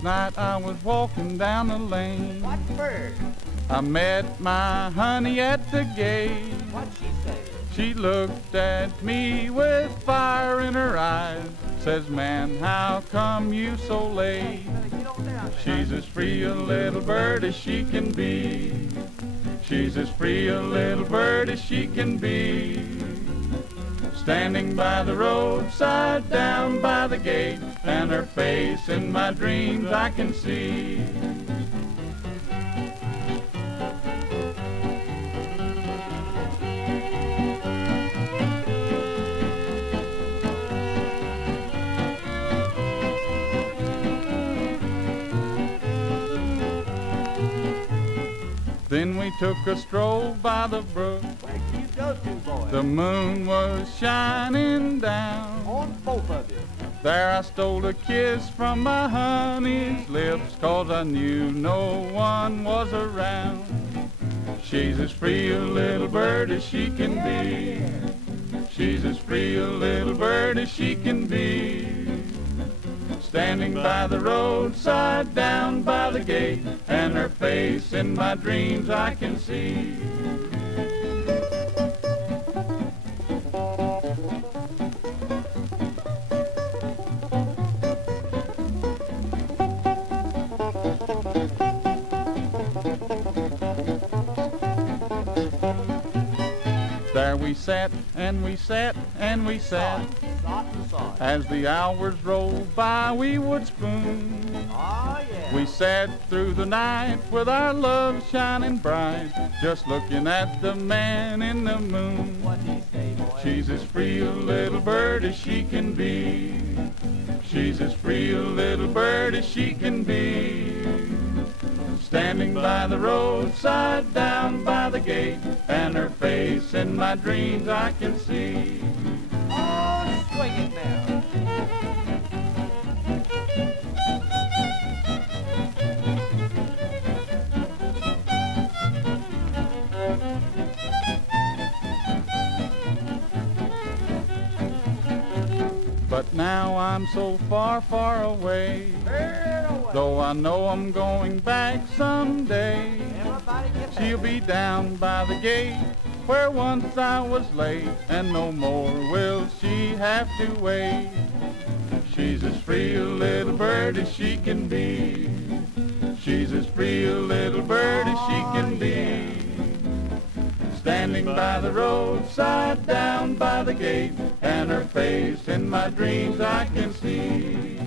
Last night I was walking down the lane. What bird? I met my honey at the gate. What'd she say? She looked at me with fire in her eyes. Says, man, how come you so late? She's as free a little bird as she can be. She's as free a little bird as she can be. Standing by the roadside down by the gate, and her face in my dreams I can see. Then we took a stroll by the brook. Where'd you go to, boy? The moon was shining down. On both of you. There I stole a kiss from my honey's lips, 'cause I knew no one was around. She's as free a little bird as she can be. She's as free a little bird as she can be. Standing by the roadside down by the gate, and her face in my dreams I can see. There we sat and we sat and we sat. As the hours rolled by we would spoon. Oh, yeah. We sat through the night with our love shining bright, just looking at the man in the moon. What'd he say, boy? She's as free a little bird as she can be. She's as free a little bird as she can be. Standing by the roadside down by the gate, and her face in my dreams I can see. Oh, swing it now. But now I'm so far, far away, though I know I'm going back someday. Everybody get back. She'll be down by the gate where once I was late, and no more will she have to wait. She's as free a little bird as she can be. She's as free a little bird as she can be. Standing by the roadside down by the gate, and her face in my dreams I can see.